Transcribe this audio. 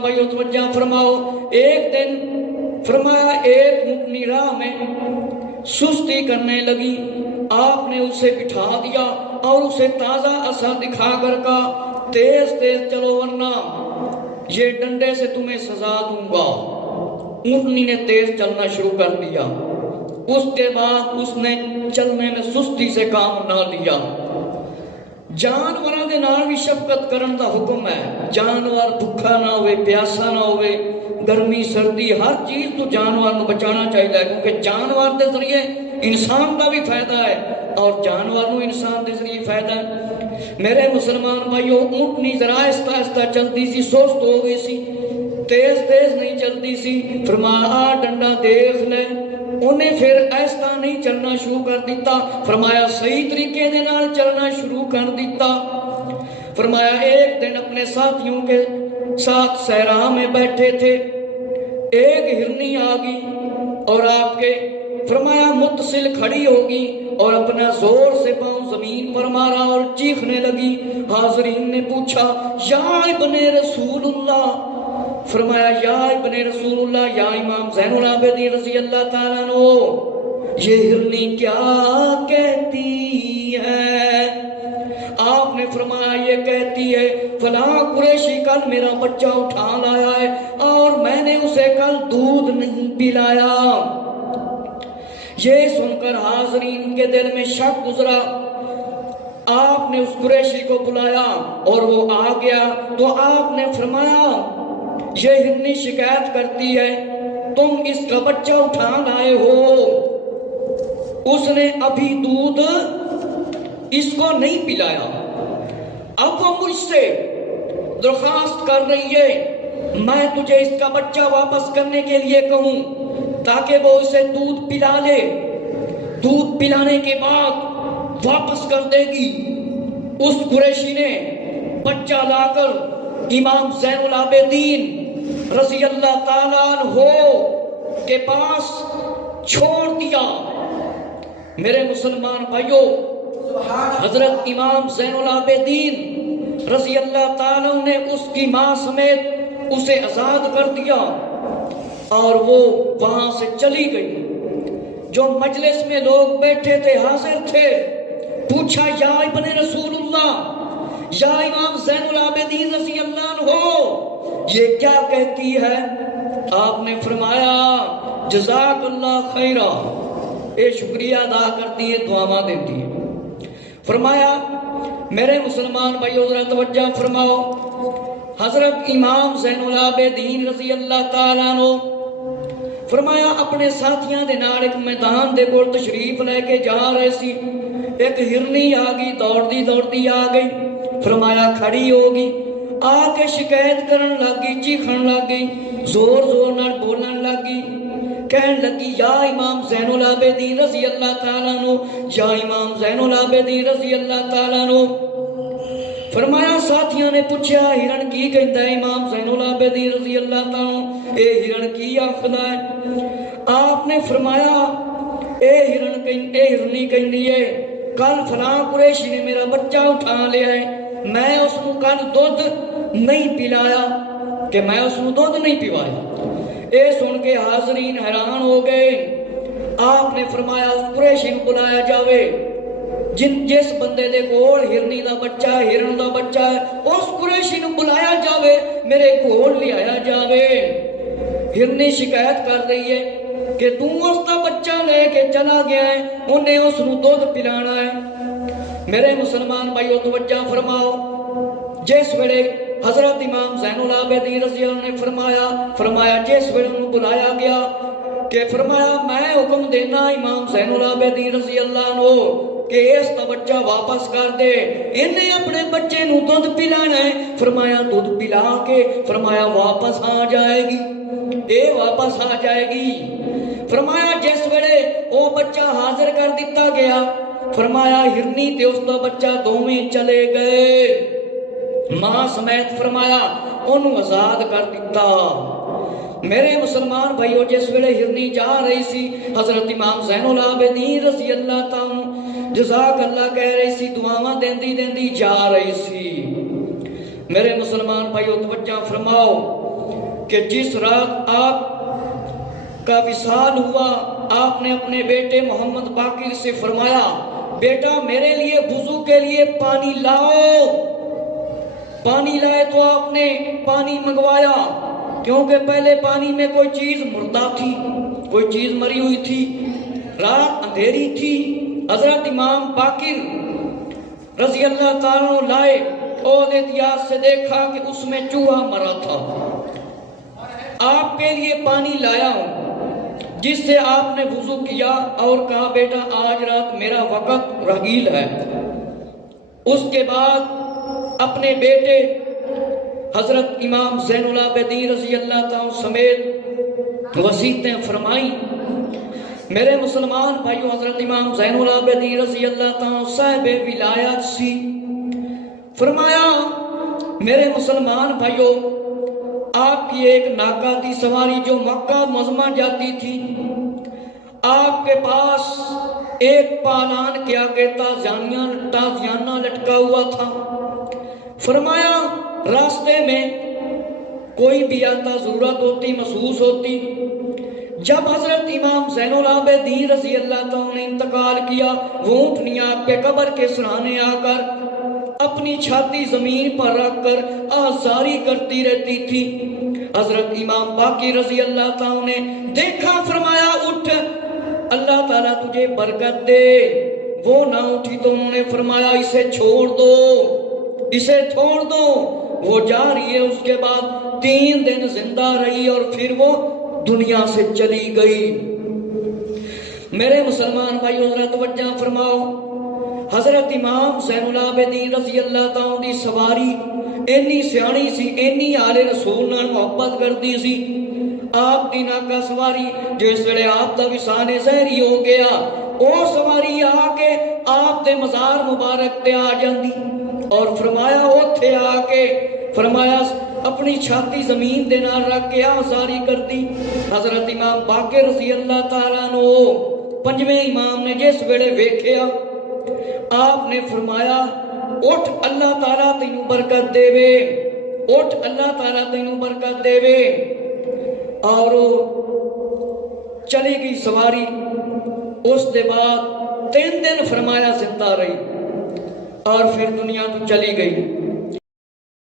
بھائیو توجہ فرماؤ، ایک دن فرمایا ایک اونٹنی راہ میں سستی کرنے لگی، آپ نے اسے بٹھا دیا اور اسے تازہ اثر دکھا کر کہا تیز تیز چلو ورنہ یہ ڈنڈے سے تمہیں سزا دوں گا۔ اونٹنی نے تیز چلنا شروع کر دیا، اس کے بعد اس نے چلنے میں سستی سے کام نہ لیا۔ جانوراں دے نال بھی شفقت کرن دا حکم ہے، جانور بھکھا نہ ہوئے، پیاسا نہ ہوئے، گرمی سردی ہر چیز تو جانور نو بچانا چاہیے، کیونکہ جانور دے ذریعے انسان کا بھی فائدہ ہے اور جانور نو انسان دے ذریعے فائدہ ہے۔ میرے مسلمان بھائیو، اونٹنی ذرا آہستہ آہستہ چلتی سی، سست ہو گئی سی، تیز تیز نہیں چلتی سی۔ فرمایا ڈنڈا دیکھ لے، انہیں پھر ایسا نہیں چلنا شروع کر دیتا، فرمایا صحیح طریقے دے نال چلنا شروع کر دیتا۔ فرمایا ایک دن اپنے ساتھیوں کے ساتھ صحرا میں بیٹھے تھے، ایک ہرنی آ گئی اور آپ کے فرمایا متصل کھڑی ہوگی اور اپنا زور سے پاؤں زمین پر مارا اور چیخنے لگی۔ حاضرین نے پوچھا یا ابن رسول اللہ، فرمایا یا ابن رسول اللہ، یا امام زین العابدین رضی اللہ تعالیٰ عنہ، یہ ہرنی کیا کہتی ہے؟ آپ نے فرمایا یہ کہتی ہے فلاں قریشی کل میرا بچہ اٹھا لایا ہے اور میں نے اسے کل دودھ نہیں پلایا۔ یہ سن کر حاضرین کے دل میں شک گزرا، آپ نے اس قریشی کو بلایا اور وہ آ گیا تو آپ نے فرمایا یہ ہرنی شکایت کرتی ہے تم اس کا بچہ اٹھا لائے ہو، اس نے ابھی دودھ اس کو نہیں پلایا، اب وہ مجھ سے درخواست کر رہی ہے میں تجھے اس کا بچہ واپس کرنے کے لیے کہوں تاکہ وہ اسے دودھ پلا لے، دودھ پلانے کے بعد واپس کر دے گی۔ اس قریشی نے بچہ لا کر امام زین العابدین رضی اللہ تعالیٰ عنہ کے پاس چھوڑ دیا۔ میرے مسلمان بھائیوں، حضرت امام زین العابدین رضی اللہ تعالیٰ نے اس کی ماں سمیت اسے آزاد کر دیا اور وہ وہاں سے چلی گئی۔ جو مجلس میں لوگ بیٹھے تھے حاضر تھے، پوچھا یا ابن رسول اللہ، یا امام زین العابدین رضی اللہ عنہ، یہ کیا کہتی ہے؟ آپ نے فرمایا جزاک اللہ خیرہ، اے شکریہ ادا کرتی ہے، دعاواں دیتی ہے۔ فرمایا میرے مسلمان بھائیو ذرا توجہ فرماؤ، حضرت امام زین العابدین رضی اللہ تعالیٰ عنہ فرمایا اپنے ساتھیاں دے نال ایک میدان دے کول تشریف لے کے جا رہے سی، ایک ہرنی آ گئی، دوڑتی آ گئی، فرمایا کھڑی ہوگی، آ کے شکایت کرن لگی، چیخن لگی، زور نال بولن لگی، کہن لگی یا امام زین العابدین رضی اللہ تعالیٰ عنہ، یا امام زین العابدین رضی اللہ تعالیٰ عنہ۔ فرمایا ساتھیاں نے پوچھا ہرن کی کہتا ہے امام زین العابدین رضی اللہ تعالیٰ عنہ، اے ہرن کی آخدا ہے؟ آپ نے فرمایا اے ہرنی کہنی ہے کل فلاں قریشی نے میرا بچہ اٹھا لیا ہے، میں اس کو کل دودھ نہیں پلایا، کہ میں اس کو دودھ نہیں پلایا۔ اے سن کے حاضرین حیران ہو گئے۔ آپ نے فرمایا اس قریشی کو بلایا جاوے، جس بندے دے کول ہرنی دا بچہ ہے، ہرن دا بچہ ہے، اس قریشی نو بلایا جاوے، میرے کول لے آیا جاوے۔ ہرنی شکایت کر رہی ہے کہ تم اس دا بچہ لے کے چلا گیا ہے، انہیں اس نو دودھ پلانا ہے۔ میرے مسلمان بھائیو توجہ فرماؤ، جس ویلے حضرت امام زین العابدین رضی اللہ عنہ نے فرمایا جس ویلے انہوں بلایا گیا کہ فرمایا میں حکم دینا امام زین العابدین رضی اللہ عنہ کہ اس کا بچہ واپس کر دے، انہیں اپنے بچے نو دودھ پلانا ہے۔ فرمایا دودھ پلا کے فرمایا واپس آ جائے گی، اے واپس آ جائے گی۔ فرمایا جس ویلے وہ بچہ حاضر کر دیتا گیا، فرمایا ہرنی تے اس کا بچہ دوویں چلے گئے ماں سمیت، فرمایا انہوں آزاد کر دیتا۔ میرے مسلمان بھائیو جس ویلے ہرنی جا رہی سی، حضرت امام زین العابدین رضی اللہ تعالیٰ جزاک اللہ کہہ رہی سی، دعاواں دیندی جا رہی سی۔ میرے مسلمان بھائیو توجہ فرماؤ، کہ جس رات آپ کا وصال ہوا آپ نے اپنے بیٹے محمد باقر سے فرمایا بیٹا میرے لیے وضو کے لیے پانی لاؤ. پانی لائے تو آپ نے پانی منگوایا کیونکہ پہلے پانی میں کوئی چیز مردہ تھی, کوئی چیز مری ہوئی تھی, رات اندھیری تھی. حضرت امام باقر رضی اللہ تعالیٰ عنہ لائے اور احتیاط سے دیکھا کہ اس میں چوہا مرا تھا. آپ کے لیے پانی لایا ہوں, جس سے آپ نے وضو کیا اور کہا بیٹا آج رات میرا وقت رحیل ہے. اس کے بعد اپنے بیٹے حضرت امام زین العابدین رضی اللہ تعالیٰ سمیت وصیتیں فرمائیں. میرے مسلمان بھائیو, حضرت امام زین العابدین رضی اللہ تعالیٰ صاحب ولایت سی. فرمایا میرے مسلمان بھائیو, آپ کی ایک ناکہ تھی سواری جو مکہ معظمہ جاتی تھی. آپ کے پاس ایک پالان کے آگے تازیانہ لٹکا ہوا تھا. فرمایا راستے میں کوئی بھی آتا ضرورت ہوتی محسوس ہوتی. جب حضرت امام زین العابدین رضی اللہ تعالیٰ نے انتقال کیا وہ اونٹنی آپ کے قبر کے سرانے آ کر اپنی چھاتی زمین پر رکھ کر آزاری کرتی رہتی تھی. حضرت امام باقر رضی اللہ تعالیٰ نے دیکھا, فرمایا اٹھ اللہ تعالیٰ تجھے برکت دے. وہ نہ اٹھی تو انہوں نے فرمایا اسے چھوڑ دو, اسے چھوڑ دو. وہ جا رہی ہے. اس کے بعد 3 دن زندہ رہی اور پھر وہ دنیا سے چلی گئی. میرے مسلمان بھائیو ذرا توجہ فرماؤ. حضرت امام زین العابدین رضی اللہ تعالیٰ دی سواری اینی سیانی سی, اینی آل رسول نال محبت کرتی سی. آپ دی ناکہ سواری جس ویلے آپ دا وصال ظاہری ہو گیا او سواری آ کے آپ دے مزار مبارک تے آ جاندی اور فرمایا اوتھے آ کے فرمایا اپنی چھاتی زمین دے نال رکھ کے آزاری کرتی. حضرت امام باقر رضی اللہ تعالیٰ عنہ پنجویں امام نے جس ویلے ویکھیا آپ نے فرمایا اٹھ اللہ تعالیٰ تینوں برکت دے وے, اٹھ اللہ تعالیٰ تینوں برکت دے وے. اور چلی گئی سواری. اس کے بعد 3 دن فرمایا زندہ رہی اور پھر دنیا تو چلی گئی.